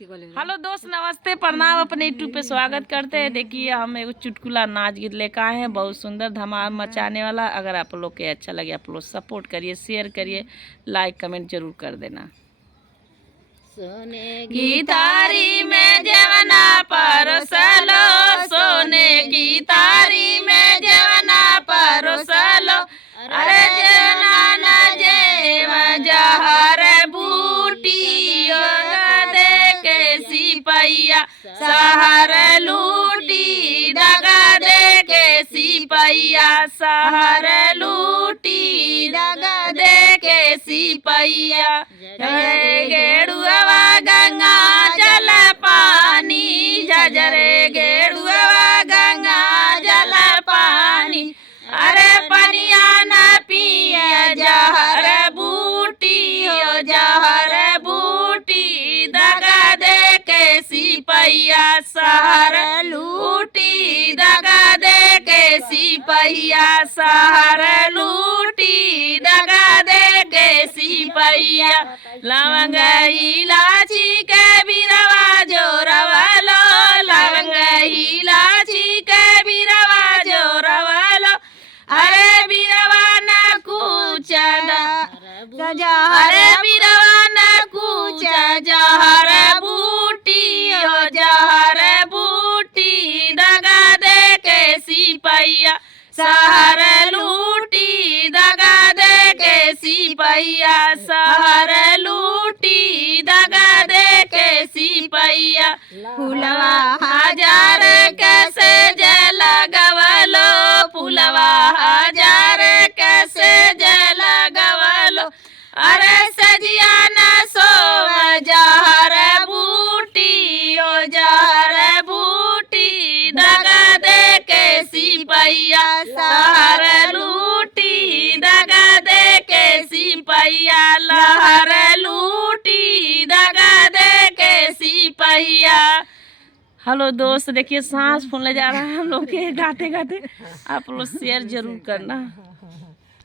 Hello दोस्त, नमस्ते, प्रणाम। अपने यूट्यूब पे स्वागत करते हैं। देखिए, हम एक चुटकुला नाच गीत लेकर आए हैं, बहुत सुंदर, धमाल मचाने वाला। अगर आप लोग के अच्छा लगे, आप लोग सपोर्ट करिए, शेयर करिए, लाइक कमेंट जरूर कर देना। सोने की थारी में जवना परोसलो, सोने की थारी में जवना परोसलो, अरे जना न जेव जहर बूटी दे के सिपैया सहर लूटी, दगा दे के सिपैया सहर लूटी, दगा दे के सिपैया। गेड़ुआ गंगा जल पानी, झजरे गेड़ुआ गंगा जल पानी, अरे पनिया न पिए जहर बूटी, हो जहर बूटी, दगा दे के सिपैया सहर लूटी, दगा दे के सिपैया सहर लूटी, दगा दे के सिपैया। लवंग इलाची के बिरवा जोरवलो, लवंग इलाची के बिरवा जोरवलो, अरे बिरवा न कुछ अरे बिरवा न कुछ जहर बूटी, हो जहर बूटी, दगा दे के सिपैया सहर लूटी, दगा दे के सिपैया सहर लूटी, दगा दे के सिपैया। फुलवा हजार कैसे जल गवलो, फुलवा हजार कैसे जल गवलो, अरे सजिया न सो जहर बूटी, हो जहर बूटी, दगा दे के सिपैया सहर लूटी, दगा दे के सिपैया लहर लूटी, दगा दे के सिपैया। हेलो दोस्त, देखिए सांस फूलने जा रहा है हम लोग के गाते गाते। आप लोग शेयर जरूर करना।